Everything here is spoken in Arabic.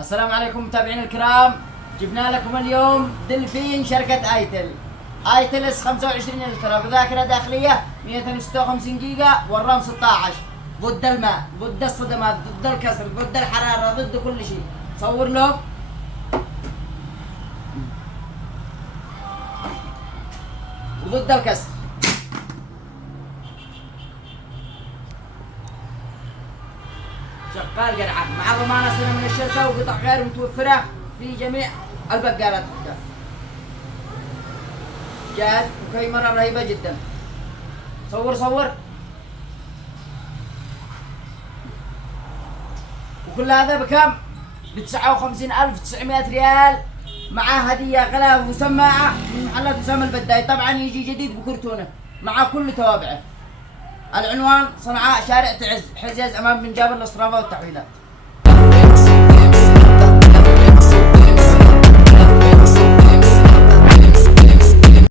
السلام عليكم متابعينا الكرام. جبنا لكم اليوم دلفين شركة ايتل اس 25 الترا بذاكرة داخلية 256 جيجا والرام 16. ضد الماء، ضد الصدمات، ضد الكسر، ضد الحرارة، ضد كل شيء. صور له وضد الكسر. شغال قرعة مع ضمان سنة من الشركة وقطع غير متوفرة في جميع البقالات. جاهز وكاميرا رهيبة جدا. صور وكل هذا بكم؟ ب59,900 ريال مع هدية غلاف وسماعة من محلات أسامة البداي. طبعا يجي جديد بكرتونة مع كل توابعه. العنوان صنعاء شارع تعز حزيز أمام بن جابر للصرافة والتحويلات.